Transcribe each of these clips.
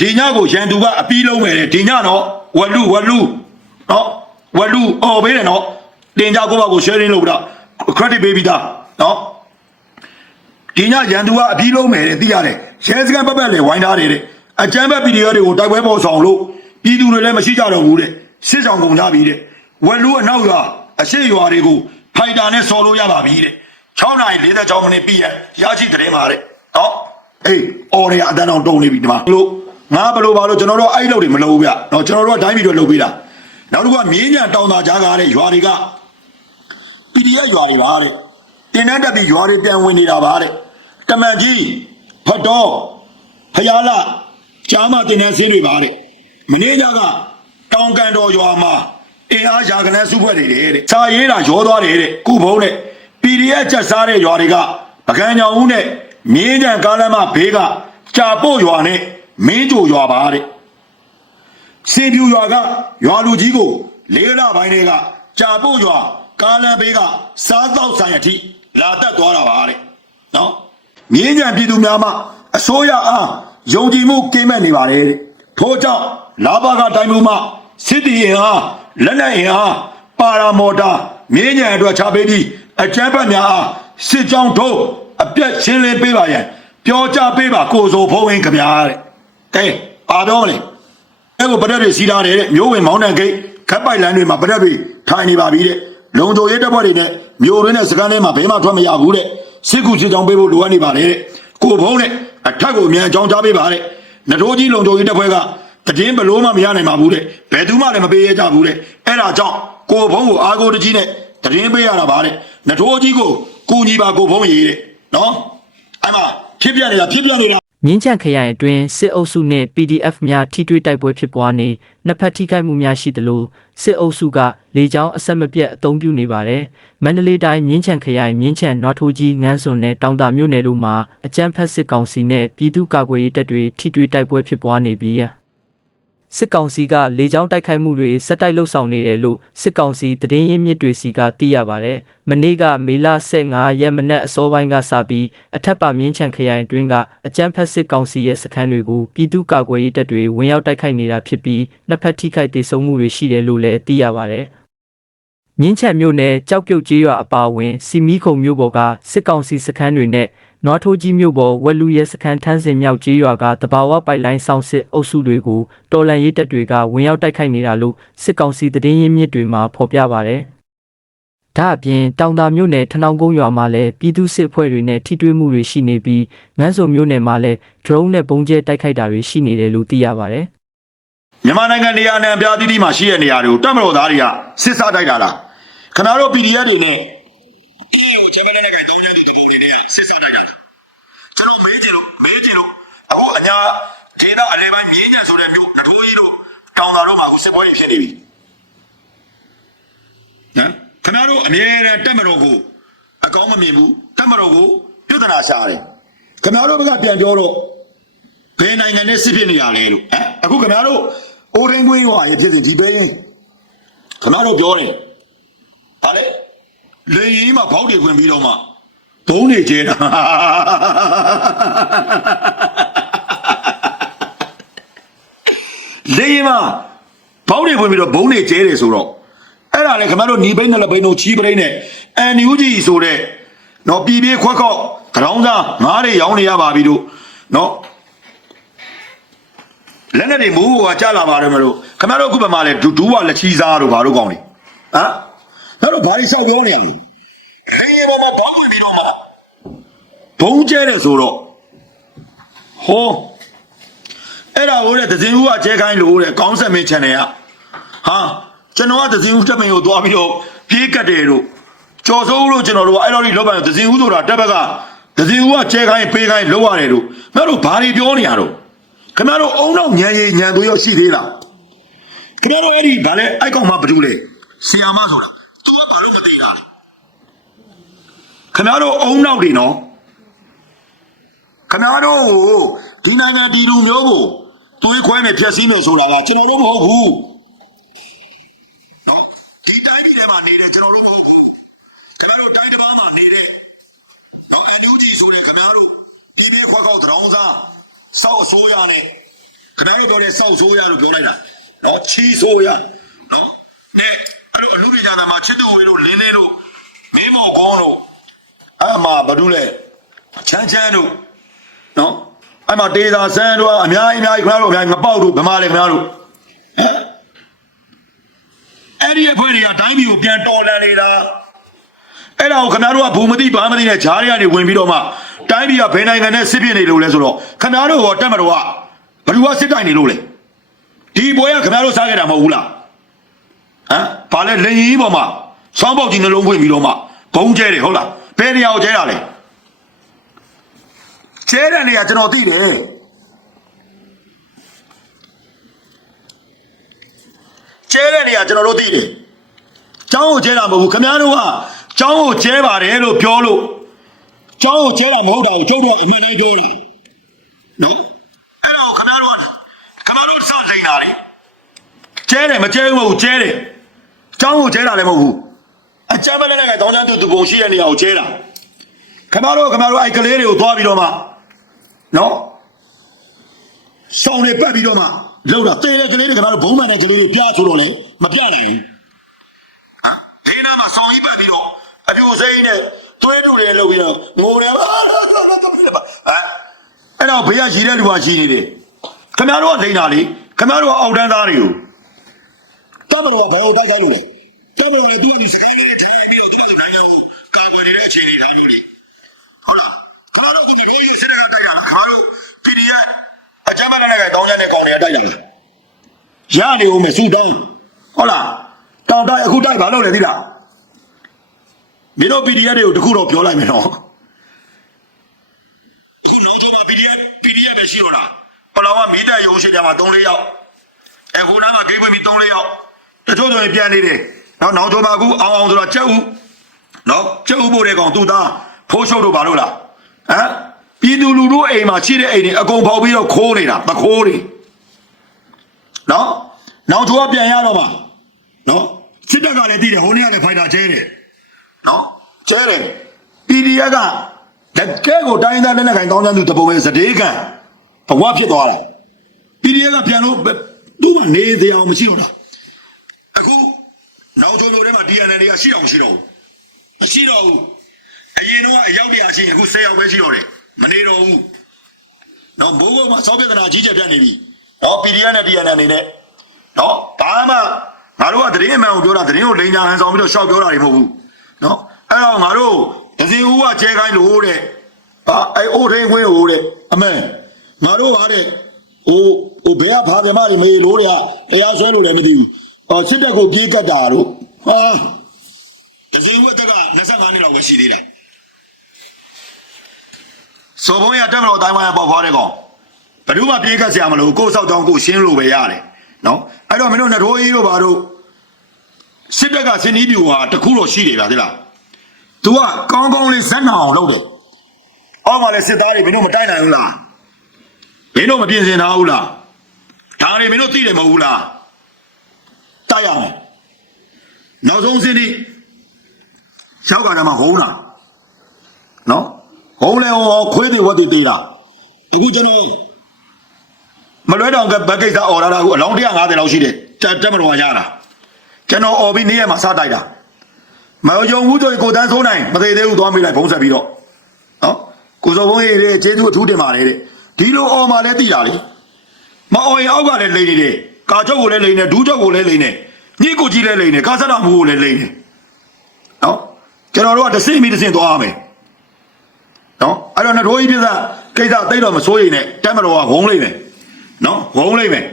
ဒီညကိုရန်သူကအပီးလုံးမယ်တဲ့ဒီညနော်ဝလူဝလူနော်ဝလူအော်ပေးတယ်နော်တင်ကြကိုယ့်ဘာကို sharing လုပ်ပြီးတော့ credit ပေးပြီးသားနော်ဒီညရန်သူကအပီးလုံးမယ်တဲ့သိရတယ်ရဲစကန်ပတ်ပတ်လေဝိုင်းထားတယ်တဲ့အကြမ်းဖက်ဗီဒီယိုတွေကိုတိုက်ပွဲပေါ်ဆောင်လို့ပြည်သူတွေလည်းမရှိကြတော့ဘူးတဲ့စစ်ဆောင်ကုန်ကြပြီတဲ့ဝလူအနောက်ရွာအရှိရွာတွေကိုဖိုက်တာနဲ့ဆော်လို့ရပါပြီတဲ့6နာရီ46မိနစ်ပြည့်ရရရှိတဲ့မှာတဲ့နော်အေးအော်ရအတန်းအောင်တုံနေပြီဒီမှာလို့ ငါဘယ်လိုပါလို့ကျွန်တော်တို့အဲ့လောက်တွေမလုပ်ဘူးဗျနော်ကျွန်တော်တို့ကတိုင်းပြည်တွေလုပ်ပေးတာနောက်တစ်ခုကမြင်းညံတောင်သာကြားကားတဲ့ရွာတွေက PDF ရွာတွေပါတဲ့တင်တဲ့တက်ပြီးရွာတွေပြန်ဝင်နေတာပါတဲ့တမန်ကြီးဖတ်တော်ဖယားလာကြားမတင်တဲ့ဆင်းတွေပါတဲ့မင်းညကတောင်ကန်တော်ရွာမှာအင်အားရာကနန်းစုဖွဲ့နေတယ်တဲ့စာရေးတာရောသွားတယ်တဲ့ကုဘုံတဲ့ PDF ချက်စားတဲ့ရွာတွေကပကံကြောင်ဦးနဲ့မြင်းကြံကားလမ်းမဘေးကကြာပို့ရွာနဲ့ မင်းကြိုရွာပါတဲ့စင်ပြူရွာကရွာလူကြီးကိုလေးလပိုင်းတွေကကြာပို့ရွာကားလမ်းဘေးကစားတော့ဆိုင်အထိလာတက်သွားတာပါတဲ့နော်မြင်းကြံပြည်သူများမှအစိုးရအားယုံကြည်မှုကင်းမဲ့နေပါတယ်တဲ့ထို့ကြောင့်လာဘကတိုင်းမှုမှစစ်တီရင်အားလက်နက်ရင်အားပါရာမော်တာမြင်းကြံအတွက်ချပေးပြီးအကြမ်းဖက်များအားစစ်ကြောင်းထုတ်အပြတ်ရှင်းလင်းပေးပါရန်ပြောကြားပေးပါကိုစိုးဖုံးဝင်ခမများတဲ့ ကဲပါတော့လေအဲ့ကိုပရက်တွေစီးထားတယ်တဲ့မျိုးဝင်မောင်းတန်ဂိတ်ခက်ပိုက်လန်းတွေမှာပရက်တွေထိုင်နေပါပြီတဲ့လုံချိုရဲတပ်ဖွဲ့တွေနဲ့မျိုးရင်းနဲ့စကန်ထဲမှာဘယ်မှထွက်မရဘူးတဲ့စစ်ကူစစ်ကြောင်းပေးဖို့လိုအပ်နေပါတယ်တဲ့ကိုဖုံးနဲ့အထက်ကိုအမြန်ကြောင်းကြားပေးပါတဲ့နတိုးကြီးလုံချိုရဲတပ်ဖွဲ့ကတည်င်းဘလို့မှမရနိုင်ပါဘူးတဲ့ဘယ်သူမှလည်းမပေးရကြဘူးတဲ့အဲ့ဒါကြောင့်ကိုဖုံးကိုအာကိုတကြီးနဲ့တည်င်းပေးရတာပါတဲ့နတိုးကြီးကိုကူညီပါကိုဖုံးရေးတဲ့နော်အဲ့မှာဖြစ်ပြနေတာဖြစ်ပြနေတာ မြင်းချံခရိုင်အတွင်းစစ်အုပ်စုနှင့် PDF များထိတွေ့တိုက်ပွဲဖြစ်ပွားနေနှစ်ဖက်ထိခိုက်မှုများရှိသလိုစစ်အုပ်စုကလေကြောင်းအဆက်မပြတ်အုံပြုနေပါတယ်။မန္တလေးတိုင်းမြင်းချံခရိုင်မြင်းချံနွားထိုးကြီးငန်းစွန်နဲ့တောင်တာမြို့နယ်တို့မှာအကြမ်းဖက်စစ်ကောင်စီနဲ့ပြည်သူ့ကာကွယ်ရေးတပ်တွေထိတွေ့တိုက်ပွဲဖြစ်ပွားနေပြီး စစ်ကောင်စီကလေကြောင်းတိုက်ခိုက်မှုတွေစက်တိုက်လှုပ်ဆောင်နေတယ်လို့စစ်ကောင်စီသတင်းရင်းမြစ်တွေစီကသိရပါတယ်။မနေ့ကမေလ15ရက်မနက်အစောပိုင်းကစပြီးအထက်ပါမြင်းချံခရိုင်အတွင်းကအကြမ်းဖက်စစ်ကောင်စီရဲ့စခန်းတွေကိုပြည်သူ့ကာကွယ်ရေးတပ်တွေဝင်ရောက်တိုက်ခိုက်နေတာဖြစ်ပြီးနှစ်ဖက်ထိခိုက်ဒေဆုံးမှုတွေရှိတယ်လို့လည်းသိရပါတယ်။မြင်းချံမြို့နယ်ကြောက်ပြုတ်ကြီးရွာအပါအဝင်စီမီခုံမြို့ပေါ်ကစစ်ကောင်စီစခန်းတွေနဲ့ နွားထိုးကြီးမြို့ပေါ်ဝက်လူရဲစခန်းထန်းစင်မြောက်ကြီးရွာကတဘာဝပိုက်လိုင်းဆောင်စစ်အုပ်စုတွေကိုတော်လန်ရေးတပ်တွေကဝင်ရောက်တိုက်ခိုက်နေတာလို့စစ်ကောင်စီသတင်းရင်းမြစ်တွေမှာဖော်ပြပါတယ်။ဒါအပြင်တောင်တာမြို့နယ်ထနောင်းကုန်းရွာမှာလည်းပြည်သူစစ်အဖွဲ့တွေနဲ့ထိတွေ့မှုတွေရှိနေပြီးငန်းစုံမြို့နယ်မှာလည်း drone နဲ့ပုံကျဲတိုက်ခိုက်တာတွေရှိနေတယ်လို့သိရပါတယ်။မြန်မာနိုင်ငံနေရာနဲ့အပြားသီးသီးမှာရှိတဲ့နေရာတွေကိုတပ်မတော်သားတွေကစစ်စားတိုက်တာလားခဏတော့ PDF တွေနဲ့အေးကိုချက်မနဲ့ကတုံးတဲ့သူ ပုံနေတယ်စစ်စားတိုက်တာလားကျွန်တော်မေးကြည့်လို့မေးကြည့်လို့အခုအညာဒေသအလဲပိုင်းမြင်းညံဆိုတဲ့မြို့နထိုးကြီးတို့တောင်သာတို့မှာအခုစစ်ပွဲတွေဖြစ်နေပြီနော်ခဏတို့အမြဲတမ်းတပ်မတော်ကိုအကောင်းမမြင်ဘူးတပ်မတော်ကိုပြဿနာရှာတယ်ခင်ဗျားတို့ဘက်ကပြန်ပြောတော့ဘယ်နိုင်ငံနဲ့စစ်ဖြစ်နေရလဲလို့ဟမ်အခုခင်ဗျားတို့အိုရင်းကွင်းရွာရဲ့ဖြစ်စဉ်ဒီပဲရင်ခင်ဗျားတို့ပြောတယ်ဟာလေလေရင်မှာဘောက်တွေဝင်ပြီးတော့မှ ဘုံနေကျဲတာလေရင်မှာဘောက်တွေဝင်ပြီးတော့ဘုံနေကျဲတယ်ဆိုတော့အဲ့ဒါလေခင်ဗျားတို့ညီဘိန်းနဲ့လက်ဘိန်းတို့ချီးပရိန်းနဲ့အန်ယူဂျီဆိုတဲ့နော်ပြည်ပြေးခွက်ခောက်ကြောင်းသားငားတွေရောင်းနေရပါပြီတို့နော်လက်နဲ့တွေမိုးကကြာလာပါတယ်မလို့ခင်ဗျားတို့အခုဘယ်မှာလဲဒူဒူးကလက်ချီစားတို့ဘာတို့ကောင်းလဲဟမ်နောက်တော့ဘာတွေစောက်ပြောနေရလဲရင်းရပေါ်မှာဘောင်းဝင်ပြီးတော့မှ ဘုံကျဲတယ်ဆိုတော့ဟောအဲ့ဒါဟိုတဲ့ဒဇင်ဦးကကျဲခိုင်းလို့တဲ့ကောင်းဆက်မင်း channel ကဟာကျွန်တော်ကဒဇင်ဦးတက်မင်းကိုသွားပြီးတော့ပြေးကတ်တယ်တို့ကြော်စိုးဦးတို့ကျွန်တော်တို့ကအဲ့လိုကြီးလောက်ပါဒဇင်ဦးဆိုတာတက်ဘက်ကဒဇင်ဦးကကျဲခိုင်းပေးခိုင်းလောက်ရတယ်တို့ငါတို့ဘာတွေပြောနေရတော့ခင်ဗျားတို့အုံတော့ညံရည်ညံသွေးရောရှိသေးလားခင်ဗျားတို့အဲ့ဒီဗာလဲအိုက်ကောင်မှဘာလို့လဲဆီယာမဆိုတာ तू ကဘာလို့မသိတာလဲခင်ဗျားတို့အုံနောက်တွေနော် ခင်ဗျားတို့ကိုဒီနိုင်ငံဒီလူမျိုးကိုသွေးခွဲနေဖြက်စီးနေဆိုတာကကျွန်တော်တို့မဟုတ်ဘူးဒီတိုင်းပြည်ထဲမှာနေတဲ့ကျွန်တော်တို့မဟုတ်ဘူးခင်ဗျားတို့တိုင်းတစ်ပါးမှာနေတဲ့တော့အန်ယူဂျီဆိုတဲ့ခင်ဗျားတို့ပြည်ပြည်ခွက်ကောက်တရောင်းစားစောက်အစိုးရနဲ့ခင်ဗျားတို့ပြောတဲ့စောက်ဆိုးရလို့ပြောလိုက်တာနော်ချီဆိုးရနော်နဲ့အဲ့လိုအမှုပညာသားမှာချစ်သူဝေတို့လင်းလင်းတို့မင်းမော်ကောင်းတို့အဲ့မှာဘာလို့လဲချမ်းချမ်းတို့ နော်အဲ့မှာတေသာဆန်းတို့ကအများကြီးအများကြီးခင်ဗျားတို့အများကြီးမပေါက်တို့ဗမာလေခင်ဗျားတို့ဟမ်အဲ့ဒီအဖွဲ့တွေကတိုင်းပြည်ကိုပြန်တော်လန်နေတာအဲ့ဒါကိုခင်ဗျားတို့ကဘူမသိဘာမသိနဲ့ဂျားတွေကနေဝင်ပြီးတော့မှတိုင်းပြည်ကဘယ်နိုင်ငံနဲ့စစ်ပြစ်နေလို့လဲဆိုတော့ခင်ဗျားတို့ရောတက်မတော်ကဘယ်သူကစစ်တိုင်နေလို့လဲဒီပွဲကခင်ဗျားတို့စားခဲ့တာမဟုတ်ဘူးလားဟမ်ဘာလဲလင်ကြီးပေါ်မှာစောင်းပေါက်ကြီးနှလုံးဖွင့်ပြီးတော့မှဘုံကျဲတယ်ဟုတ်လားဘယ်နေရာကိုကျဲတာလဲ ကျဲတဲ့နေရာကျွန်တော်သိတယ်ကျဲတဲ့နေရာကျွန်တော်တို့သိတယ်ကျောင်းကိုကျဲတာမဟုတ်ဘူးခင်ဗျားတို့ကကျောင်းကိုကျဲပါတယ်လို့ပြောလို့ကျောင်းကိုကျဲတာမဟုတ်တာကိုကျုပ်တို့ကအမှန်တည်းပြောတာနော်အဲ့တော့ခင်ဗျားတို့ကခင်ဗျားတို့စောင့်နေတာလေကျဲတယ်မကျဲဘူးမဟုတ်ဘူးကျဲတယ်ကျောင်းကိုကျဲတာလည်းမဟုတ်ဘူးအချမ်းမလဲနဲ့ကတောင်းချမ်းသူသူပုံရှိတဲ့နေရာကိုကျဲတာခင်ဗျားတို့ခင်ဗျားတို့အဲ့ကလေးတွေကိုသွားပြီးတော့မှ နော်ဆောင်နေပတ်ပြီးတော့မှလောက်တာတေးတဲ့ကလေးတွေခင်ဗျားတို့ဘုံမှန်တဲ့ကလေးတွေပြဆိုတော့လေမပြနိုင်ဘူးဟမ်ဒေနာမှာဆောင်ကြီးပတ်ပြီးတော့အပြိုစိမ်းနဲ့သွေးတူတွေလုပ်ပြီးတော့ငိုတယ်ပါဟမ်အဲ့တော့ဘေးကရှိတဲ့လူကရှိနေတယ်ခင်ဗျားတို့ကဒိနာလေခင်ဗျားတို့ကအောက်တန်းသားတွေကိုတမတော်ကဘောတိုက်ခိုင်းလို့လေတမတော်လည်းသူ့ဒီစကိုင်းလေးထိုင်ပြီးတော့သူ့ဆိုနိုင်ငံကိုကာကွယ်နေတဲ့အခြေအနေထားလို့လေဟုတ်လား ခင်ဗျားတို့ကငရိုးရစစ်တပ်ကတိုက်တာလားခင်ဗျားတို့ PDF အကြမ်းဖက်တဲ့တောင်းချမ်းတဲ့ကောင်တွေကတိုက်တာလားရနေဦးမယ်စူတောင်းဟုတ်လားတောင်းတိုက်အခုတိုက်ဘာလုပ်လဲသိလားမင်းတို့ PDF တွေကိုတခုတော့ပြောလိုက်မယ်နော်အခုနောက်ကျောင်းမှာ PDF PDF ပဲရှိတော့လားပလောင်ကမိတက်ရုံရှိကြမှာ3-4ယောက်အခုနားမှာဂိတ်ပွင့်ပြီး3-4ယောက်တချို့ဆိုရင်ပြန်နေတယ်နော်နောက်ကျောင်းမှာအခုအောင်အောင်ဆိုတော့ကြက်ဦးနော်ကြက်ဦးဖို့တဲ့ကောင်သူ့သားဖိုးရှုပ်တို့ဘာလို့လား ဟမ်ပြည်သူလူထုအိမ်မှာရှိတဲ့အိမ်တွေအကုန်ပေါက်ပြီးတော့ခိုးနေတာမခိုးတွေနော်နောက်ကျောင်းကပြန်ရတော့မှာနော်စစ်တပ်ကလည်းတည်တယ်ဟိုနေ့ကလည်းဖိုက်တာကျဲတယ်နော်ကျဲတယ် PDF ကတကယ်ကိုတိုင်းသားလက်နက်ကိုင်တောင်းတန်းသူတပုံပဲစတေးကံဘဝဖြစ်သွားတယ် PDF ကပြန်လို့သူ့မှာနေသေးအောင်မရှိတော့တာအခုနောက်ကျော်လိုထဲမှာ DNA တွေကရှိအောင်ရှိတော့ဘူးမရှိတော့ဘူး အရင်တော့အယောက်တရာရှိရင်အခု10ယောက်ပဲရှိတော့တယ်မနေတော့ဘူးနော်ဘိုးဘုံမှာစောပြဿနာကြီးကျယ်ပြတ်နေပြီနော် PDF နဲ့ DNA အနေနဲ့နော်ဘာမှငါတို့ကသတင်းအမှန်ကိုပြောတာသတင်းကိုလိန်ညာဟန်ဆောင်ပြီးတော့ရှောက်ပြောတာတွေမဟုတ်ဘူးနော်အဲ့တော့ငါတို့ဒဇင်ဦးကကျဲခိုင်းလို့တဲ့ဟာအဲ့အိုးထင်းခွင်းဟိုတဲ့အမေငါတို့ဟာတဲ့ဟိုဟိုဘယ်ကဖာပြမတွေမေးလို့တဲ့တရားဆွဲလို့လည်းမသိဘူးဟောစစ်တပ်ကိုပြေးကတ်တာတို့ဟာဒဇင်ဦးတက်က25နှစ်လောက်ပဲရှိသေးတာ စော်ဘုံရတက်မလို့တိုင်းဝိုင်းပေါက်ဖွားတဲ့ကောင်ဘယ်သူမှပြေးကတ်ဆရာမလို့ကိုယ်ဆောက်ကြောင်းကိုရှင်းလို့ပဲရတယ်နော်အဲ့တော့မင်းတို့နှစ်ထိုးကြီးတို့ဘာတို့စစ်တပ်ကစင်းနီးပြူဟာတခုတော့ရှိတယ်ဗျာသိလား။ तू ကကောင်းကောင်းလေးဇက်နာအောင်လုပ်တယ်။အောက်မှာလည်းစစ်သားတွေမင်းတို့မတိုက်နိုင်ဘူးလား။မင်းတို့မပြင်ဆင်ထားဘူးလား။ဒါတွေမင်းတို့သိတယ်မဟုတ်ဘူးလား။တိုက်ရမယ်။နောက်ဆုံးစင်းနီးရောက်ကြတာမှဟုံးတာ။ ။ဟုတ်လဲဟောခွေးတွေဝတ်တွေတေးတာ။အခုကျွန်တော်မလွဲတော်ကဘက်ကိစ္စအော်ရတာကိုအလောင်း150လောက်ရှိတယ်။တက်တက်မတော်ရတာ။ကျွန်တော်အော်ပြီးနေ့ရက်မှာစတိုက်တာ။မယုံဘူးဆိုရင်ကိုတန်းဆိုးနိုင်မသေးသေးဘူးသွားမိလိုက်ဖုံးဆက်ပြီးတော့နော်ကိုစောဘုန်းကြီးရဲ့ကျေးဇူးအထူးတင်ပါတယ်တဲ့။ဒီလိုအော်မှလည်းသိတာလေ။မအော်ရင်အောက်ကလည်းလိမ့်နေတယ်။ကာချုပ်ကိုလည်းလိမ့်နေဒူးချုပ်ကိုလည်းလိမ့်နေညစ်ကိုကြီးလည်းလိမ့်နေကာဆတ်တော်မူကိုလည်းလိမ့်နေ။နော်ကျွန်တော်တို့ကတစ်စင်းပြီးတစ်စင်းသွားရမယ်။ နော်အဲ့တော့နှစ်ထိုးကြီးပြဿကိစ္စသိတော့မစိုးရိမ်နဲ့တက်မတော်ကဝုန်းလိမ့်မယ်နော်ဝုန်းလိမ့်မယ်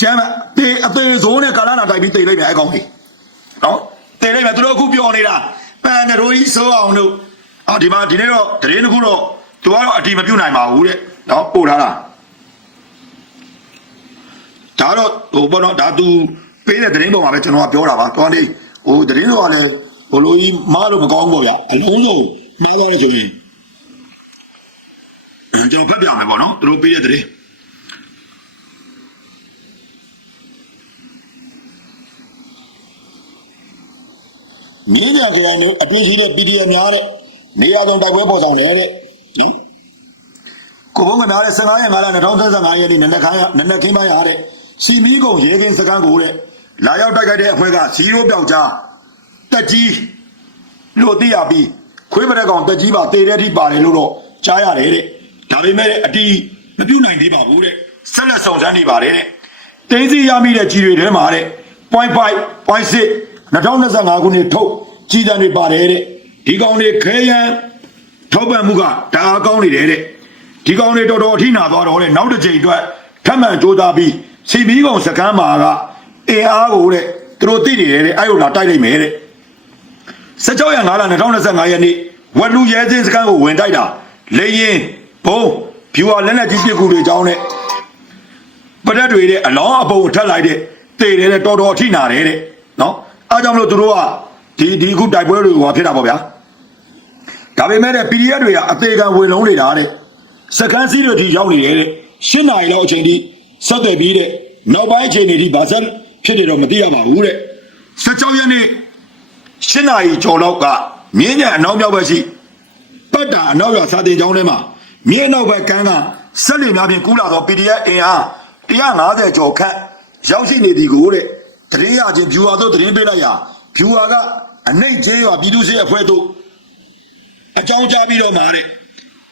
ကျမ်းတေအသေးစိုးနဲ့ကာလနာတိုက်ပြီးတိတ်လိုက်မယ်အကောင်ကြီးနော်တိတ်လိုက်မယ်သူတို့အခုပြောနေတာပန်နရိုးကြီးစိုးအောင်တို့အော်ဒီမှာဒီနေ့တော့တရင်တစ်ခုတော့သူကတော့အတီမပြုတ်နိုင်ပါဘူးတဲ့နော်ပို့ထားတာဒါတော့ဟိုဘောနော်ဒါသူပေးတဲ့တရင်ပေါ်မှာပဲကျွန်တော်ကပြောတာပါတော်နေဟိုတရင်တော့လည်းဘလိုကြီးမားလို့မကောင်းဘူးဗျအလုံးလုံးမားသွားတယ်ဆိုရင် ကျွန်တော်ဖတ်ပြမယ်ပေါ့နော်သူတို့ပေးတဲ့တရင်မင်းညာခရိုင်နဲ့အတွေ့ရှိတဲ့ PDF များတဲ့နေရာစုံတိုက်ပွဲပေါ်ဆောင်တယ်တဲ့နော်ကိုကိုဘုံကများတဲ့15ရက်5လ2015ရက်နေ့နနက်ခမ်းနနက်ခင်းပိုင်းရတဲ့စီမီကုံရေကင်းစကန်ကိုတဲ့လာရောက်တိုက်ခိုက်တဲ့အဖွဲ့က0ပြောက်ကြားတက်ကြီးလို့သိရပြီးခွေးပရက်ကောင်တက်ကြီးပါတေတဲ့အထိပါတယ်လို့တော့ကြားရတယ်တဲ့ ဒါပေမဲ့အတီးမပြုတ်နိုင်သေးပါဘူးတဲ့ဆက်လက်ဆောင်စမ်းနေပါတယ်တဲ့တင်းစီရမိတဲ့ကြီးတွေထဲမှာတဲ့0.5 0.6 2025ခုနှစ်ထုတ်ကြီးတန်းတွေပါတယ်တဲ့ဒီကောင်တွေခဲယမ်းထောက်ပံ့မှုကဒါအကောင်းနေတယ်တဲ့ဒီကောင်တွေတော်တော်အထိနာသွားတော့တဲ့နောက်တစ်ချိန်အတွက်ထပ်မံကြိုးစားပြီးစီမီကောင်စကမ်းမှာကအင်အားကိုတဲ့သူတို့သိနေတယ်တဲ့အဲ့လိုလာတိုက်လိုက်မယ်တဲ့16ရက်5လ2025ရက်နေ့ဝက်လူရဲစင်းစကမ်းကိုဝင်တိုက်တာလေရင် ဘုံဖြူဝလက်လက်ကြီးပြစ်ကူတွေအကြောင်းနဲ့ပရက်တွေတဲ့အလောင်းအပုံထက်လိုက်တဲ့တေတယ်တဲ့တော်တော်အထိနာတယ်တဲ့နော်အားကြောင့်မလို့သူတို့ကဒီဒီခုတိုက်ပွဲတွေကိုဟာဖြစ်တာပေါ့ဗျာဒါပေမဲ့တဲ့ PDF တွေကအသေးခံဝင်လုံးနေတာတဲ့စကန်းစီးတွေထိရောက်နေတယ်တဲ့၈နာရီလောက်အချိန်ထိဆက်သွယ်ပြီးတဲ့နောက်ပိုင်းအချိန်တွေထိဗာဆက်ဖြစ်နေတော့မသိရပါဘူးတဲ့16ရက်နေ့၈နာရီကျော်လောက်ကမြင်းညံအနောက်မြောက်ဘက်ရှိပတ်တာအနောက်ရွာစာတင်ကျောင်းထဲမှာ မြင်းအနောက်ဘက်ကန်းကဆက်လီများဖြင့်ကူးလာသော PDF အင်အား150ကျော်ခန့်ရောက်ရှိနေသည်ကိုတဲ့တရင်ရချင်းဖြူဟာတို့တရင်ပေးလိုက်ရာဖြူဟာကအနှိမ့်ကျေးရွာပြည်သူ့စစ်အဖွဲ့တို့အကြောင်းကြားပြီးတော့မှာတဲ့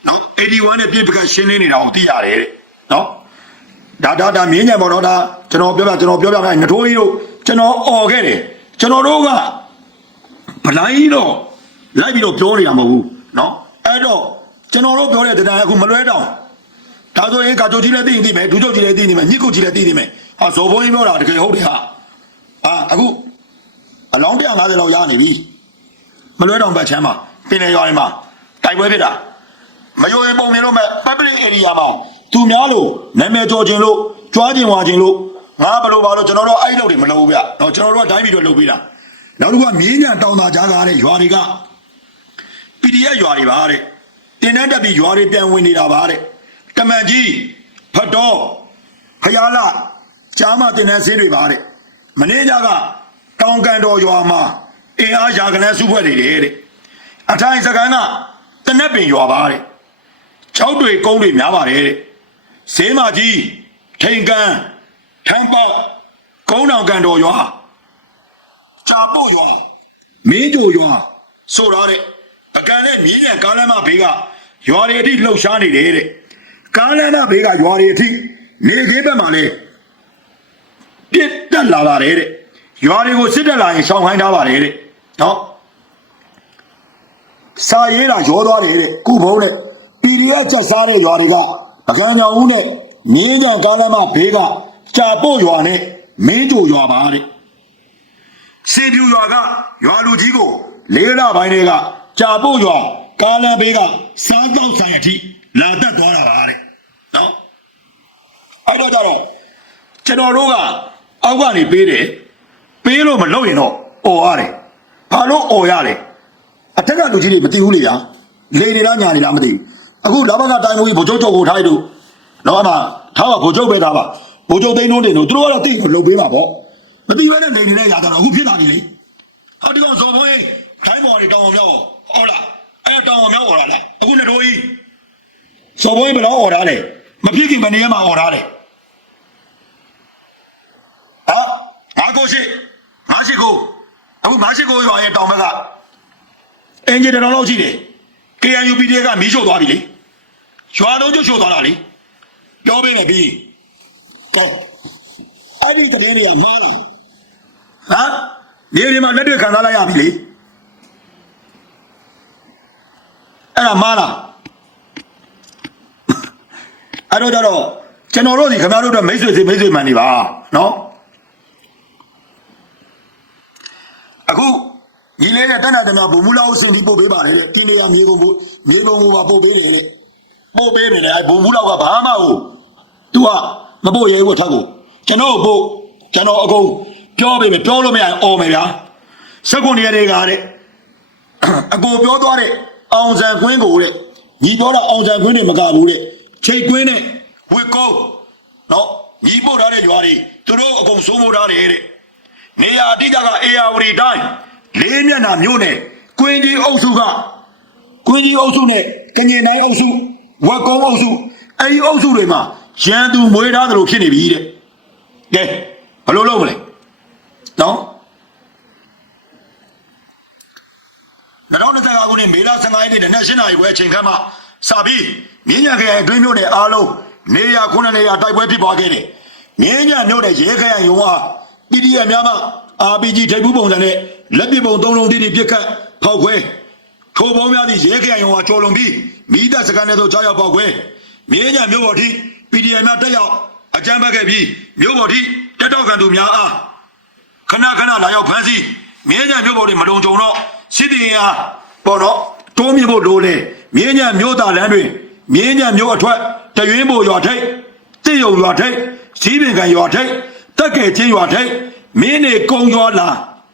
နော်81နဲ့ပြည်ပကရှင်းလင်းနေတာကိုသိရတယ်တဲ့နော်ဒါဒါဒါမြင်းညံပေါ့နော်ဒါကျွန်တော်ပြောပြကျွန်တော်ပြောပြမယ်ငထိုးကြီးတို့ကျွန်တော်អော်ခဲ့တယ်ကျွန်တော်တို့ကဗလိုင်းတော့လိုက်ပြီးတော့ပြောနေတာမဟုတ်ဘူးနော်အဲ့တော့ ကျွန်တော်တို့ပြောတဲ့တရားအခုမလွဲတော့ဒါဆိုရင်ကာချိုကြီးလည်းသိရင်သိမယ်ဒူးချုပ်ကြီးလည်းသိနေမယ်ညစ်ကုတ်ကြီးလည်းသိနေမယ်ဟာဇော်ဘုန်းကြီးပြောတာတကယ်ဟုတ်တယ်ဟာအာအခုအလောင်း150လောက်ရနေပြီမလွဲတော့ဘက်ချမ်းမှာပင်လေရွာတွေမှာတိုက်ပွဲဖြစ်တာမယိုရင်ပုံမြင်လို့မဲ့ public area မှာသူများလို့နာမည်ကျော်ခြင်းလို့ကြွားခြင်းဝါခြင်းလို့ငါဘယ်လိုပါလို့ကျွန်တော်တို့အဲ့လောက်တွေမလုပ်ဘူးဗျတော့ကျွန်တော်တို့ကတိုင်းပြည်တွေလုပ်ပေးတာနောက်တစ်ခုကမြင်းညံတောင်သာကြားကားတဲ့ရွာတွေက PDF ရွာတွေပါတဲ့ တင်တဲ့တက်ပြီးရွာတွေပြန်ဝင်နေတာပါတဲ့တမန်ကြီးဖတ်တော်ဖယားလာကြားမတင်တဲ့ဆင်းတွေပါတဲ့မင်းကြကတောင်ကန်တော်ရွာမှာအင်အားရာကနန်းစုဖွဲ့နေတယ်တဲ့အထိုင်စကန်ကတနက်ပင်ရွာပါတဲ့၆တွေကုန်းတွေများပါတယ်တဲ့ဈေးမကြီးထိန်ကန်ထမ်းပေါက်ကုန်းတော်ကန်တော်ရွာကြာပို့ရွာမင်းကြိုရွာဆိုရတဲ့အကန်နဲ့မြင်းရံကားလမ်းမဘေးက ရွာတွေအထိလှုပ်ရှားနေတယ်တဲ့ကားလမ်းမဘေးကရွာတွေအထိနေခင်းဘက်မှာလေပြစ်တက်လာပါတယ်တဲ့ရွာတွေကိုစစ်တက်လာရင်ရှောင်ခိုင်းထားပါတယ်တဲ့နော်စာရေးတာရောသွားတယ်တဲ့ကုဘုံနဲ့ပီရီယာချက်စားတဲ့ရွာတွေကပကံညောင်ဦးနဲ့မြင်းကြံကားလမ်းမဘေးကကြာပို့ရွာနဲ့မင်းကြိုရွာပါတဲ့စင်ပြူရွာကရွာလူကြီးကိုလေးလပိုင်းတွေကကြာပို့ရွာ ကားလမ်းဘေးကစားတော့ဆိုင်အထိလာတက်သွားတာပါတဲ့နော်အဲ့တော့ကြတော့ကျွန်တော်တို့ကအောက်ကနေပေးတယ်ပေးလို့မလုပ်ရင်တော့អော်ရတယ်ဘာလို့អော်ရလဲအထက်ကလူကြီးတွေမသိဘူးလေဗျာလေနေလားညာနေလားမသိဘူးအခုလာဘကတိုင်းမူကြီးဗိုလ်ချုပ်ချုပ်ကိုထားရတို့တော့အမထားပါဗိုလ်ချုပ်ပဲထားပါဗိုလ်ချုပ်သိန်းလုံးတင်တို့သူတို့ကတော့သိကိုလုပ်ပေးပါပေါ့မသိဘဲနဲ့နေနေတဲ့ຢာတော့အခုဖြစ်လာပြီလေ ဟောဒီကောင်ဇော်ဘွေးခိုင်းပေါ်တွေတောင်းအောင်မြောက်ဟုတ်လား အဲ့တောင်းအောင်မြောက်ဟော်တာလားအခုနှစ်တိုးကြီးဇော်ဘွေးဘယ်တော့ဟော်တာလဲမဖြစ်ခင်မနေရမှာဟော်တာလဲဟာငါကိုရှိငါရှိကိုအခုငါရှိကိုရွာရဲ့တောင်ဘက်ကအင်ဂျင်တော်လောက်ရှိတယ် KNU PDF ကမီးရှို့သွားပြီလေရွာလုံးကျွတ်ရှို့သွားတာလေပြောပေးမယ်ပြီးကဲအဲ့ဒီတရင်တွေကမှားလားဟမ်နေဒီမှာလက်တွေ့ခံစားလိုက်ရပြီလေ အဲ့ဒါမားလားအဲ့တော့ကြတော့ကျွန်တော်တို့ဒီခင်ဗျားတို့တော့မိတ်ဆွေစီမိတ်ဆွေမှန်နေပါနော်အခုညီလေးနဲ့တဏ္ဍာတနာဘုံမူလာကိုစင်ဒီပို့ပေးပါလေတဲ့ဒီနေရာမြေကုန်ကိုမြေပုံကိုပါပို့ပေးတယ်တဲ့ပို့ပေးတယ်လေအဲ့ဘုံမူလာကဘာမှကို तू ကမပို့ရဲဘူးထက်ကိုကျွန်တော်ပို့ကျွန်တော်အကုန်ပြောပေးမယ်ပြောလို့မရရင်អော်မယ်ဗျာစက်ကွန်ရတွေကတဲ့အကိုပြောသွားတဲ့ အောင်ဆန်ကွင်းကိုတဲ့ညီပြောတာအောင်ဆန်ကွင်းတွေမကဘူးတဲ့ချိတ်ကွင်းနဲ့ဝစ်ကောနော်ညီပို့ထားတဲ့ရွာတွေသူတို့အကုန်စိုးမိုးထားတယ်တဲ့နေရာအတိအကျကအေယာဝတီတိုင်းလေးမျက်နှာမြို့နယ်ကွင်းကြီးအုပ်စုကကွင်းကြီးအုပ်စုနဲ့ကညင်တိုင်းအုပ်စုဝက်ကုန်းအုပ်စုအဲ့ဒီအုပ်စုတွေမှာရန်သူမွေးထားသလိုဖြစ်နေပြီတဲ့ကဲဘယ်လိုလုပ်မလဲနော် 2025ခုနှစ်မေလ15ရက်နေ့နဲ့ရှင်းနာရီပွဲအချိန်ခန့်မှာစပြီးမြင်းညာခရိုင်အတွင်းမြို့နယ်အားလုံးနေရခုနှစ်နေရတိုက်ပွဲဖြစ်ပွားခဲ့တယ်မြင်းညာမြို့နယ်ရဲခရိုင်ရုံးအား PDF များမှ RPG ထိပ်ဖူးပုံစံနဲ့လက်ပစ်ပုံသုံးလုံးတိတိပြစ်ခတ်ဖောက်ခွဲထိုပုံများသည့်ရဲခရိုင်ရုံးအားကျော်လွန်ပြီးမိသက်စကန်ထဲသို့ကြားရောက်ပေါက်ခွဲမြင်းညာမြို့ပေါ်ထိ PDF များတက်ရောက်အကြမ်းဖက်ခဲ့ပြီးမြို့ပေါ်ထိတက်တော့ခံသူများအားခဏခဏလာရောက်ဖမ်းဆီးမြင်းညံမြို့ပေါ်တွေမလုံခြုံတော့ စစ်တီရင်အားပေါ်တော့တိုးမြင့်ဖို့လိုလေမြင်းညံမြို့သားလမ်းတွေမြင်းညံမြို့အထွက်တရွင်းပေါ်ရွာထိပ်တိယုံရွာထိပ်စီးပင်ကန်ရွာထိပ်တက်ကဲချင်းရွာထိပ်မင်းနေကုန်းရွာလာ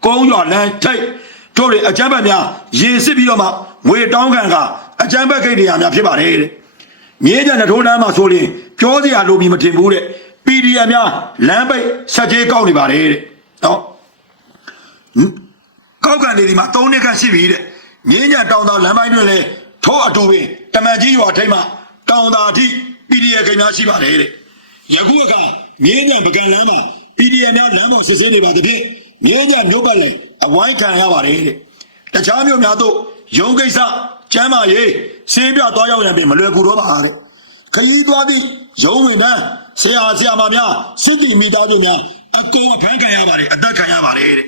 ကုန်းရွာလမ်းထိပ်တို့တွေအကြမ်းဖက်များရင်စစ်ပြီးတော့မှငွေတောင်းခံကအကြမ်းဖက်ခိတ်တရားများဖြစ်ပါတယ်တဲ့မြင်းကြတဲ့ထိုးလမ်းမှာဆိုရင်ပြောစရာလိုပြီးမထင်ဘူးတဲ့ PDF များလမ်းပိတ်ဆက်ကြေးကောက်နေပါတယ်တဲ့နော် ကောက်ကန်နေဒီမှာ၃နှစ်ခန့်ရှိပြီတဲ့မြင်းကြတောင်သာလမ်းပိုင်းတွင်လည်းထိုးအတူပင်တမန်ကြီးရွာထိပ်မှာတောင်သာအထိ PDF ခင်များရှိပါတယ်တဲ့ယခုအခါမြင်းကြပကံလမ်းမှာ PDF များလမ်းပေါ်စစ်ဆေးနေပါသဖြင့်မြင်းကြမြို့ပတ်လည်းအဝိုင်းခံရပါတယ်တဲ့တခြားမြို့များသို့ရုံးကိစ္စကျမ်းမာရေးဆေးပြသွားရောက်ရန်ပင်မလွယ်ကူတော့ပါတဲ့ခရီးသွားသည့်ရုံးဝင်တန်းဆရာဆရာမများစစ်တီမိသားစုများအကုန်အဖမ်းခံရပါတယ်အသက်ခံရပါတယ်တဲ့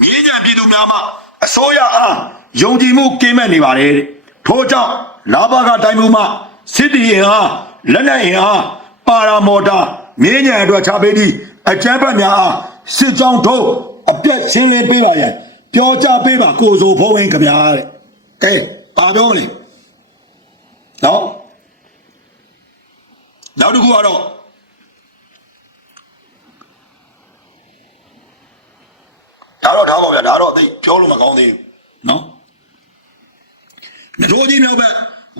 မြင်းကြံပြည်သူများမှအစိုးရအားယုံကြည်မှုကင်းမဲ့နေပါတယ်တဲ့ထို့ကြောင့်လာဘကတိုင်းမှုမှစစ်တီရင်အားလက်နက်ရင်အားပါရာမော်တာမြင်းကြံအတွက်ချပေးပြီးအကြမ်းဖက်များအားစစ်ကြောင်းထုတ်အပြက်ရှင်းလင်းပေးပါရန်ပြောကြပေးပါကိုစိုးဖုံးဝင်ကြဗျာတဲ့ကဲပါပြောမလဲနော်နောက်တစ်ခုကတော့ ဒါတော့ဒါပါဗျာဒါတော့သိပြောလို့မကောင်းသေးဘူးနော်တို့ကြီးမျိုးပဲ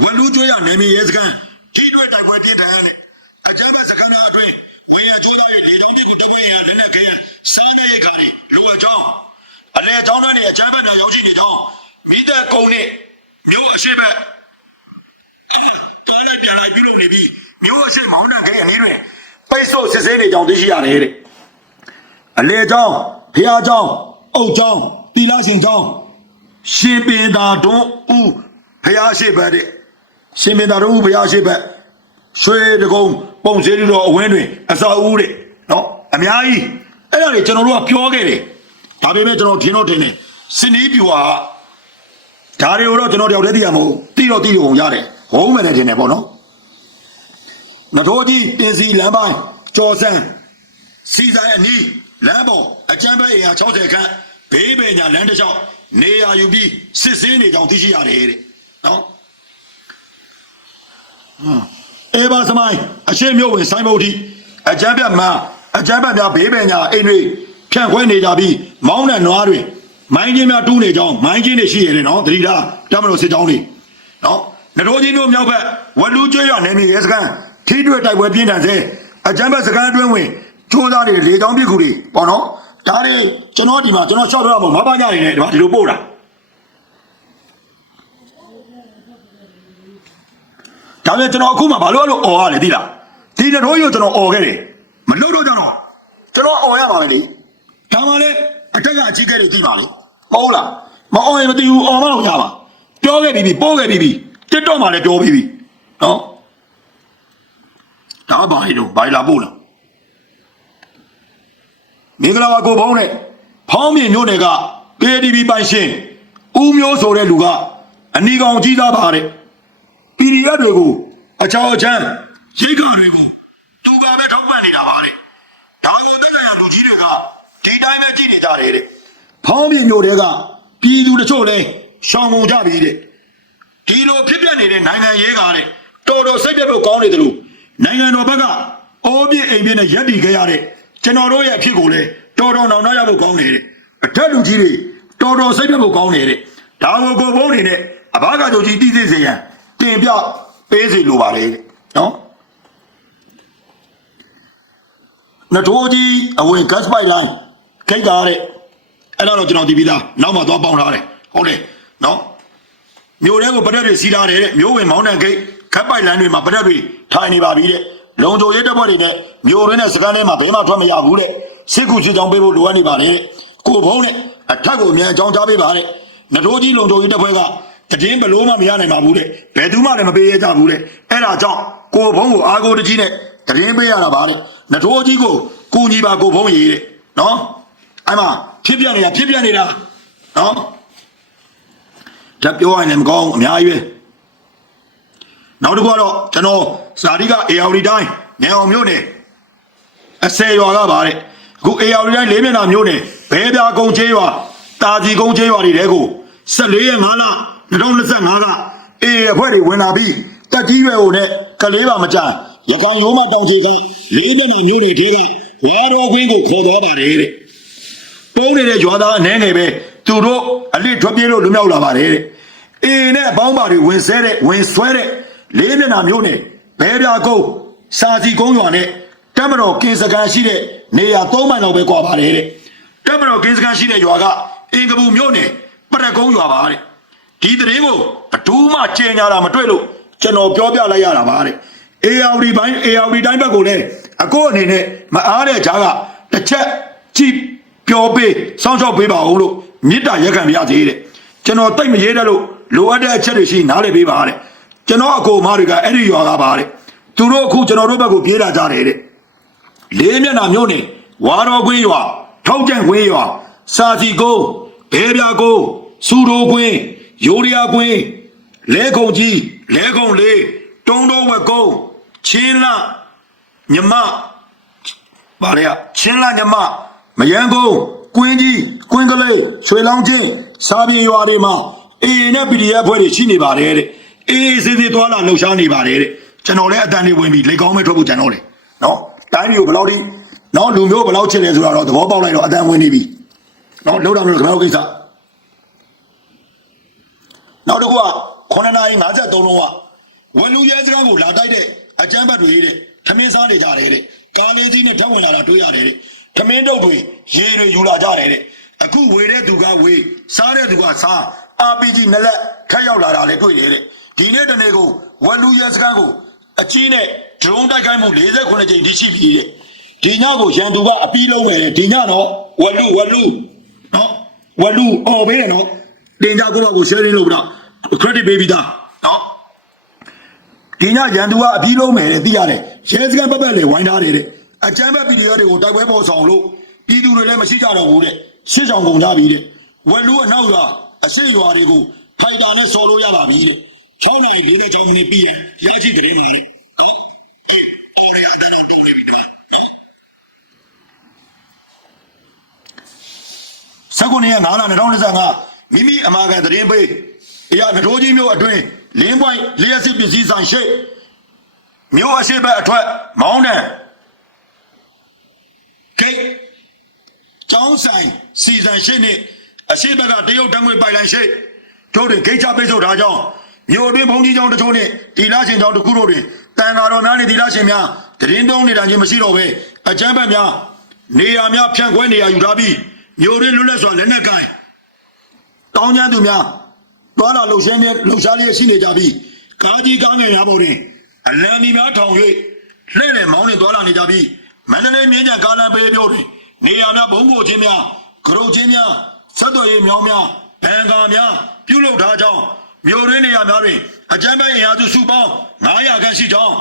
ဝလူကျွေးရနေမီရဲစကန်ကြီးတွေ့တိုက်ပွဲတင်းတယ်လေအကြမ်းဖက်စကန်သားအတွင်းဝေရကျိုးသားရဲ့လေတောင်ကြီးကိုတပွေရလက်နဲ့ခရစောင်းရဲ့ခါရီလူအကြောင်းအလဲအကြောင်းနဲ့အချမ်းဘက်နဲ့ရောက်ရှိနေတော့မိသက်ကုံနဲ့မြို့အရှိဘက်အဲတားလိုက်ပြန်လိုက်ပြုလုပ်နေပြီးမြို့အရှိမောင်းနှံခဲအနေနဲ့ပိတ်ဆို့စစ်ဆေးနေကြောင်းသိရှိရတယ်တဲ့အလဲအကြောင်းဖះအကြောင်း အုတ်အကြောင်းတီလာရှင်အကြောင်းရှင်ပင်သာတွန်းဦးဖះရှိဘက်တဲ့ရှင်ပင်သာတွန်းဦးဖះရှိဘက်ရွှေတကုံပုံစည်းတော်အဝင်းတွင်အစာဦးတဲ့နော်အများကြီးအဲ့ဒါတွေကျွန်တော်တို့ကပြောခဲ့တယ်ဒါပေမဲ့ကျွန်တော်ထင်တော့ထင်တယ်စနီးပြူဟာဒါတွေကိုတော့ကျွန်တော်တယောက်တည်းသိရမဟုတ်သိတော့သိရုံရတယ်ဟောမယ်နဲ့ထင်တယ်ပေါ့နော်နထိုးကြီးတင်စီလမ်းပိုင်းကြော်စံစီဆိုင်အနီးလမ်းပေါ်အကျမ်းပဲအင်အား60ခန့် ဘေးပင်ညာလမ်းတစ်လျှောက်နေရာယူပြီးစစ်ဆေးနေကြောင်းသိရှိရတယ်တဲ့နော်အေဘာစမိုင်းအရှိမျိုးဝင်ဆိုင်ဘုတ်တိအကျမ်းပြတ်မှာအကျမ်းပြတ်များဘေးပင်ညာအိမ်တွေဖြန့်ခွဲနေကြပြီးမောင်းတဲ့နွားတွေမိုင်းချင်းများတူးနေကြောင်းမိုင်းချင်းတွေရှိရတယ်နော်သတိထားတမလို့စစ်ကြောင်းတွေနော်နတော်ကြီးမျိုးမြောက်ဘက်ဝလူကျွေးရနေမြေရဲစခန်းထိတွေ့တိုက်ပွဲပြင်းထန်စေအကျမ်းပြတ်စခန်းအတွင်းဝင်ချိုးသားတွေလေကောင်းပြစ်ကူတွေပေါ့နော် ဒါတွေကျွန်တော်ဒီမှာကျွန်တော်ရှော့ပြရမှာမပညာနေတယ်ဒီမှာဒီလိုပို့တာ ဒါပေမဲ့ကျွန်တော်အခုမှဘာလို့အဲ့လိုអော်ရလဲသိလားဒီတတော်ကြီးကိုကျွန်တော်អော်ခဲ့တယ်မလုပ်တော့ကြတော့ကျွန်တော်អော်ရပါမယ်လေဒါမှလည်းအတက်ကအကြီးကဲတွေကြည့်ပါလေမဟုတ်လားမអော်ရင်မသိဘူးអော်မလို့ရပါပြောခဲ့ပြီးပြီပို့ခဲ့ပြီးပြီတစ်တော့မှလည်းပြောပြီးပြီနော်ဒါဘာလဲတော့ဘာလာပို့လား မင်္ဂလာပါကိုဘုံနဲ့ဖောင်းမြင်မျိုးနယ်က KDB ပိုင်ရှင်ဦးမျိုးဆိုတဲ့လူကအနီကောင်ကြီးသားပါတဲ့ PDF တွေကိုအချောအချမ်းရိတ်ကာတွေကိုသူကပဲထောက်ပံ့နေတာပါလေဒါကိုတက်ကြရလူကြီးတွေကဒီတိုင်းပဲကြည့်နေကြတယ်တဲ့ဖောင်းပြမျိုးတွေကပြည်သူတချို့လဲရှောင်ပုံကြပြီတဲ့ဒီလိုဖြစ်ပျက်နေတဲ့နိုင်ငံရေးကားတဲ့တော်တော်စိတ်ပြတ်ဖို့ကောင်းနေတယ်လို့နိုင်ငံတော်ဘက်ကအိုးပြအိမ်ပြနဲ့ရက်တည်ခဲ့ရတဲ့ ကျွန်တော်တို့ရဲ့အဖြစ်ကိုလဲတော်တော်နောင်နှရဖို့ကောင်းနေတယ်အထက်လူကြီးတွေတော်တော်စိတ်ပြတ်ဖို့ကောင်းနေတဲ့ဒါကိုကိုဘုံနေနဲ့အဘကချုပ်ကြီးတည်သိစေရန်တင်ပြပေးစီလိုပါလေနော်နထိုးကြီးအဝင် gas pipeline ခိတ်ကားတဲ့အဲ့ဒါတော့ကျွန်တော်ဒီပြီးသားနောက်မှသွားပေါင်းထားတယ်ဟုတ်တယ်နော်မြို့ထဲကိုပရက်တွေစီးထားတယ်တဲ့မြို့ဝင်မောင်းတန်ခိတ်ခက်ပိုက်လန်းတွေမှာပရက်တွေထိုင်နေပါပြီတဲ့ လုံခြုံရေးတပ်ဖွဲ့တွေနဲ့မြို့ရင်းနဲ့စကန်ထဲမှာဘယ်မှထွက်မရဘူးတဲ့စစ်ကူစစ်ကြောင်းပေးဖို့လိုအပ်နေပါတယ်တဲ့ကိုဖုံးနဲ့အထက်ကိုအမြန်အကြောင်းကြားပေးပါတဲ့နတိုးကြီးလုံခြုံရေးတပ်ဖွဲ့ကတည်င်းဘလို့မှမရနိုင်ပါဘူးတဲ့ဘယ်သူမှလည်းမပေးရကြဘူးတဲ့အဲ့ဒါကြောင့်ကိုဖုံးကိုအာကိုတကြီးနဲ့တည်င်းပေးရတာပါတဲ့နတိုးကြီးကိုကူညီပါကိုဖုံးရေးတဲ့နော်အဲ့မှာဖြစ်ပြနေတာဖြစ်ပြနေတာနော်ဓာတ်ပြောရရင်လည်းမကောင်းဘူးအများကြီးပဲ နောက်တစ်ခုကတော့ကျွန်တော်ဇာတိကအေယာဝတီတိုင်းနေအောင်မြို့နယ်အစဲရွာကပါတဲ့အခုအေယာဝတီတိုင်းလေးမျက်နှာမြို့နယ်ဘဲပြာကုန်းကျေးရွာတာကြီးကုန်းကျေးရွာတွေတဲကို14ရက်5လ2025ကအေးအဖွဲ့တွေဝင်လာပြီးတက်ကြီးရွယ်ကိုနဲ့ကလေးပါမကြရခိုင်ရိုးမတောင်ကြီးကလေးမျက်နှာမြို့နယ်ထဲကဝါတော်ခွင်းကိုခေါ်သွားပါတယ်တဲ့ပုံနေတဲ့ရွာသားအနေငယ်ပဲသူတို့အလစ်ထွက်ပြေးလို့လွမြောက်လာပါတယ်တဲ့အေးနဲ့အပေါင်းပါတွေဝင်ဆဲတဲ့ဝင်ဆွဲတဲ့ လေးမျက်နှာမျိုးနဲ့ဘဲပြာကုန်းစာစီကုန်းရွာနဲ့တမတော်ကင်းစကန်ရှိတဲ့နေရာ၃မိုင်လောက်ပဲကွာပါတယ်တဲ့တမတော်ကင်းစကန်ရှိတဲ့ရွာကအင်ကပူမြို့နယ်ပရက်ကုန်းရွာပါတဲ့ဒီသတင်းကိုအတူးမှကျင်ညာတာမတွေ့လို့ကျွန်တော်ပြောပြလိုက်ရတာပါတဲ့အေယာဝတီပိုင်းအေယာဝတီတိုင်းဘက်ကိုလည်းအကိုအနေနဲ့မအားတဲ့ဂျားကတစ်ချက်ကြည့်ပြောပေးစောင့်ရှောက်ပေးပါဦးလို့မေတ္တာရက်ခံပြရသေးတဲ့ကျွန်တော်တိတ်မရေးတဲ့လို့လိုအပ်တဲ့အချက်တွေရှိနားလည်ပေးပါတဲ့ ကျွန်တော်အကိုအမတွေကအဲ့ဒီရွာကပါတဲ့သူတို့အခုကျွန်တော်တို့ဘက်ကိုပြေးလာကြတယ်တဲ့လေးမျက်နှာမျိုးနဲ့ဝါတော်ကွင်းရွာထောက်ကျန့်ကွင်းရွာစာစီကုန်းဘဲပြာကုန်းစူတိုကွင်းရိုးရယာကွင်းလဲခုံကြီးလဲခုံလေးတုံးတော်ဝက်ကုန်းချင်းလမြမပါလေချင်းလာညမမယန်းကုန်းကွင်းကြီးကွင်းကလေးရွှေလောင်းချင်းစားပြေရွာတွေမှာအေးနဲ့ PDF အဖွဲ့တွေရှိနေပါတယ်တဲ့ အေးစစ်စစ်သွားလာလှုပ်ရှားနေပါတယ်တဲ့ကျွန်တော်လည်းအတန်လေးဝင်ပြီးလက်ကောင်းမဲ့ထွက်ဖို့ကြံတော့တယ်နော်တိုင်းမျိုးဘယ်လောက်ထိနော်လူမျိုးဘယ်လောက်ချစ်လဲဆိုတာတော့သဘောပေါက်လိုက်တော့အတန်ဝင်နေပြီနော်လှုပ်တော့မလို့ခင်ဗျားတို့ကိစ္စနောက်တစ်ခုက9နာရီ53လုံးကဝန်လူရဲစကားကိုလာတိုက်တဲ့အကြမ်းဖက်တွေတဲ့ခမင်းစားနေကြတယ်တဲ့ကားလေးကြီးနဲ့ထပ်ဝင်လာတာတွေ့ရတယ်တဲ့ခမင်းတုပ်တွေရေတွေယူလာကြတယ်တဲ့အခုဝေတဲ့သူကဝေစားတဲ့သူကစား RPG နဲ့လက်ထက်ရောက်လာတာလည်းတွေ့တယ်တဲ့ ဒီနေ့တနေ့ကိုဝန်လူရဲစကားကိုအချင်းနဲ့ drone တိုက်ခိုက်မှု48ကြိမ်ထိရှိပြီတဲ့ဒီညကိုရန်သူကအပီးလုံးပဲတဲ့ဒီညတော့ဝလူဝလူနော်ဝလူအော်ပေးတယ်နော်တင်ကြကိုပါကို sharing လုပ်ပြီးတော့ credit ပေးပြီးသားနော်ဒီညရန်သူကအပြီးလုံးမယ်တဲ့သိရတယ်ရဲစခန်းပတ်ပတ်လေဝိုင်းထားတယ်တဲ့အကျမ်းဘက်ပီဒီယောတွေကိုတိုက်ပွဲပေါ်ဆောင်လို့ပြည်သူတွေလည်းမရှိကြတော့ဘူးတဲ့ရှစ်ဆောင်ကုန်ကြပြီတဲ့ဝက်လူအနောက်ရွာအစစ်ရွာတွေကိုဖိုက်တာနဲ့ဆော်လို့ရပါပြီတဲ့ 6နိုင်၄ချိန်မိနစ်ပြီးရင်ရရှိတဲ့နေတယ်နော်စကုနေရ9လ2025မိမိအမာခံသတင်းပေးအရာငတိုးကြီးမျိုးအတွင်းလင်းပွိုင်းလျှက်စစ်ပစ္စည်းဆိုင်ရှိမျိုးအရှိဘက်အထွက်မောင်းတန်ဂိတ်ကျောင်းဆိုင်စီဇန်ရှိနဲ့အရှိဘက်ကတရုတ်တံငွေပိုင်လိုင်းရှိတို့တွေဂိတ်ချပိတ်ဆို့ထားကြောင်း မျိုးအတွင်းဘုံကြီးကျောင်းတချို့နဲ့ဒီလာရှင်ကျောင်းတစ်ခုတို့တွင်တန်ဃာတော်များနဲ့ဒီလာရှင်များတရင်တုံးနေတာချင်းမရှိတော့ပဲအကျမ်းဘက်များနေရာများဖြန့်ခွဲနေရာယူထားပြီးမျိုးတွင်းလွတ်လပ်စွာလက်နက်ကိုင်တောင်းကျမ်းသူများတွာလာလှုပ်ရှားနေလှုပ်ရှားလေးရှိနေကြပြီးကားကြီးကားငယ်များပေါ်တွင်အလံမီများထောင်၍လှဲ့လေမောင်းနေတွာလာနေကြပြီးမန္တလေးမြင်းကြံကားလမ်းပေးပြောတွင်နေရာများဘုံဘို့ချင်းများကရုတ်ချင်းများဆက်တော်ရေးမြောင်းများဘန်ကာများပြုလုပ်ထားကြောင်း မြို့ရင်းနေရာများတွင်အကြမ်းဖက်အင်အားစုစုပေါင်း900ခန့်ရှိကြောင်း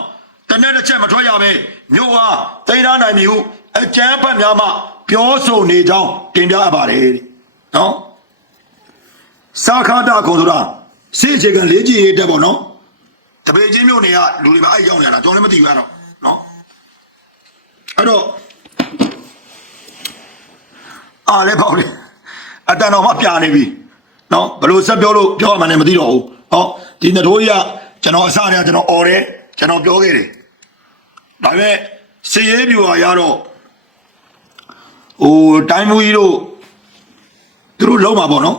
တနက်တစ်ချက်မထွက်ရပဲမြို့အားသိမ်းထားနိုင်ပြီဟုအကြမ်းဖက်များမှပြောဆိုနေကြောင်းတင်ပြအပ်ပါတယ်တဲ့နော်စာခါတာခုံဆိုတာစိတ်အခြေခံလေးကြည့်ရတဲ့ပေါ့နော်တပေချင်းမျိုးတွေကလူတွေမအဲ့ရောက်နေတာကျွန်တော်လည်းမသိဘူးအဲ့တော့နော်အဲ့တော့အားလည်းပေါ့လေအတန်တော်မှပြနေပြီ နော်ဘယ်လိုဆက်ပြောလို့ပြောရမှန်းလည်းမသိတော့ဘူးဟောဒီနထိုးကြီးကကျွန်တော်အစတည်းကကျွန်တော်អော်တယ်ကျွန်တော်ပြောခဲ့တယ်ဒါပေမဲ့စည်ရေးပြူဟာရတော့ဟိုတိုင်းမူကြီးတို့သူတို့လုံးမှာပေါ့နော်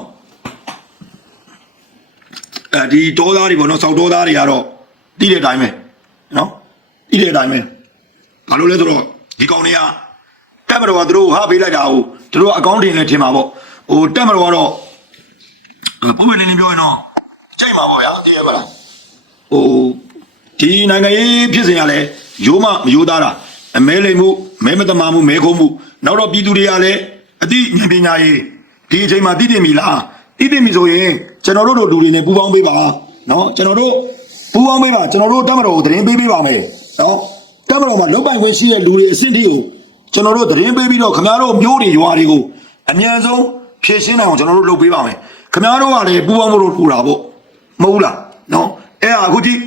အဲဒီတောသားတွေပေါ့နော်စောက်တောသားတွေကတော့တိတဲ့အတိုင်းပဲနော်တိတဲ့အတိုင်းပဲဘာလို့လဲဆိုတော့ဒီကောင်တွေကတက်မတော်ကသူတို့ဟာပေးလိုက်တာကိုသူတို့အကောင့်တင်လဲထင်ပါပေါ့ဟိုတက်မတော်ကတော့ ပုံမှန်နေနေပြောရင်တော့ချိန်ပါပေါ့ဗျာတည်ရပါလားဟိုဒီနိုင်ငံရေးဖြစ်စဉ်ကလည်းရိုးမမရိုးသားတာအမဲလိမ်မှုမဲမတမာမှုမဲခုံးမှုနောက်တော့ပြည်သူတွေကလည်းအသိဉာဏ်ပညာရေးဒီအချိန်မှာတည်တည်ပြီလားတည်တည်ပြီဆိုရင်ကျွန်တော်တို့တို့လူတွေနဲ့ပူးပေါင်းပေးပါနော်ကျွန်တော်တို့ပူးပေါင်းပေးပါကျွန်တော်တို့တက်မတော်ကိုသတင်းပေးပေးပါမယ်နော်တက်မတော်မှာလောက်ပိုင်ခွင့်ရှိတဲ့လူတွေအဆင့်ထိကိုကျွန်တော်တို့သတင်းပေးပြီးတော့ခင်ဗျားတို့မျိုးတွေရွာတွေကိုအမြန်ဆုံးဖြည့်ရှင်းနိုင်အောင်ကျွန်တော်တို့လုပ်ပေးပါမယ် ခင်ဗျားတို့ကလည်းပူးပေါင်းဖို့လို့ထူတာပေါ့မဟုတ်ဘူးလားနော်အဲ့ဒါအခုကြည့်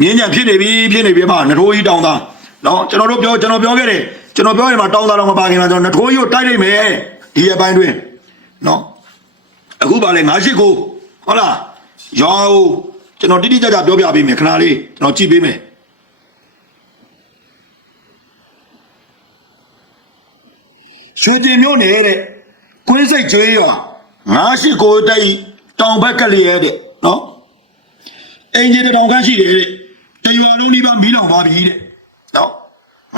မြင်းညံဖြစ်နေပြီဖြစ်နေပြီမှာနထိုးကြီးတောင်းသားနော်ကျွန်တော်တို့ပြောကျွန်တော်ပြောခဲ့တယ်ကျွန်တော်ပြောရင်မှာတောင်းသားတော့မပါခင်မှာကျွန်တော်နထိုးကြီးကိုတိုက်လိုက်မယ်ဒီအပိုင်းတွင်နော်အခုပါလေ98ကိုဟုတ်လားရောင်းကျွန်တော်တိတိကျကျပြောပြပေးမယ်ခဏလေးကျွန်တော်ကြည့်ပေးမယ်ရွှေတင်မျိုးနေတဲ့ကွင်းစိတ်ကျွေးရ 98ကိုတိုက်တောင်ဘက်ကလေးရဲ့တဲ့နော်အင်ဂျင်တစ်တောင်ခန့်ရှိတယ်တဲ့တရွာလုံးဒီပါမီးလောင်ပါပြီတဲ့နော်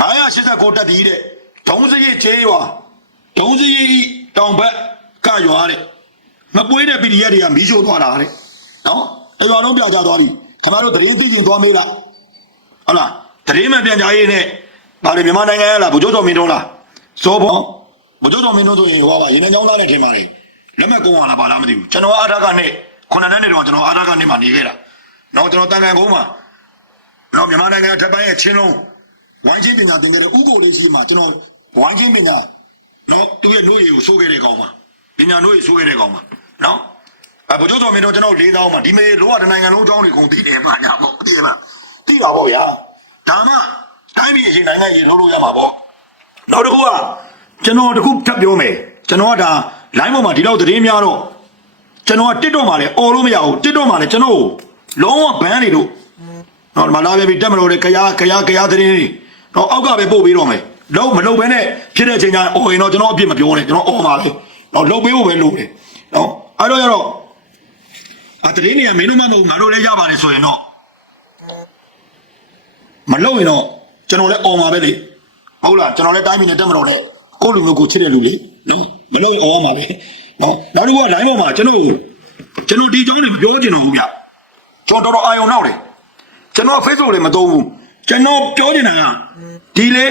989တက်ပြီတဲ့ဒုံးစရိတ်ချေးရွာဒုံးစရိတ်တောင်ဘက်ကရွာတဲ့မပွေးတဲ့ PDF တွေကမီးရှို့သွားတာတဲ့နော်တရွာလုံးပြကြသွားပြီခင်ဗျားတို့သတင်းသိကျင်သွားမေးလားဟုတ်လားသတင်းမှန်ပြန်ကြားရေးနဲ့ဗာလေမြန်မာနိုင်ငံရလားဗိုလ်ချုပ်တော်မင်းတုံးလားစောဘောဗိုလ်ချုပ်တော်မင်းတုံးဆိုရင်ဟောပါရေနံချောင်းသားနဲ့ထင်ပါလေ လက်မဲ့ကုန်းရလားဗာလားမသိဘူးကျွန်တော်အားထားကနဲ့ခုနှစ်နှစ်နေတော့ကျွန်တော်အားထားကနဲ့မှနေခဲ့တာနော်ကျွန်တော်တန်ကန်ကုန်းမှာနော်မြန်မာနိုင်ငံထပ်ပိုင်းရဲ့ချင်းလုံးဝိုင်းချင်းပညာသင်ခဲ့တဲ့ဥကိုလေးကြီးမှာကျွန်တော်ဝိုင်းချင်းပညာနော်သူ့ရဲ့နှုတ်ရည်ကိုစိုးခဲ့တဲ့ကောင်မှာပညာနှုတ်ရည်စိုးခဲ့တဲ့ကောင်မှာနော်အဘုကျော်တော်မင်းတို့ကျွန်တော်၄တောင်းမှာဒီမေလောကတနိုင်ငံလုံးအကြောင်းတွေကုန်သိတယ်မှာညာပေါ့သိရလားသိတာပေါ့ဗျာဒါမှတိုင်းပြည်အရင်နိုင်ငံရေးလို့လို့ရမှာပေါ့နောက်တစ်ခုကကျွန်တော်တစ်ခုထပ်ပြောမယ်ကျွန်တော်ကဒါ line ပေါ်မှာဒီလောက်သတင်းများတော့ ကျွန်တော်ကတစ်တော့မှလည်းអော်လို့မရဘူးတစ်တော့မှလည်းကျွန်တော်ကိုလုံးဝဘန်းနေလို့နော်မလာပဲပြီးတက်မလို့လေခရားခရားခရားသတင်းတွေနော်အောက်ကပဲပို့ပေးတော့မယ်လုံးမလုံးပဲနဲ့ဖြစ်တဲ့အချိန်ကျရင်អော်ရင်တော့ကျွန်တော်အပြစ်မပြောနဲ့ကျွန်တော်អော်ပါလေနော်လုံးပေးဖို့ပဲလုပ်တယ်နော်အဲ့တော့ရတော့အသတင်းတွေကမင်းတို့မှမဟုတ်ငါတို့လည်းရပါတယ်ဆိုရင်တော့မလုံးရင်တော့ကျွန်တော်လည်းអော်မှာပဲလေဟုတ်လားကျွန်တော်လည်းတိုင်းပြည်နဲ့တက်မလို့လေကိုယ့်လူမျိုးကိုချစ်တဲ့လူလေ နော်မလုံးရင်អော်မှာပဲနော်နောက်တစ်ခုက line ပေါ်မှာကျွန်တော်ကျွန်တော်ဒီကြောင်းနဲ့မပြောချင်တော့ဘူးဗျကျွန်တော်တော်တော်အာယုံနောက်တယ်ကျွန်တော် Facebook လည်းမသုံးဘူးကျွန်တော်ပြောချင်တာကဒီလေ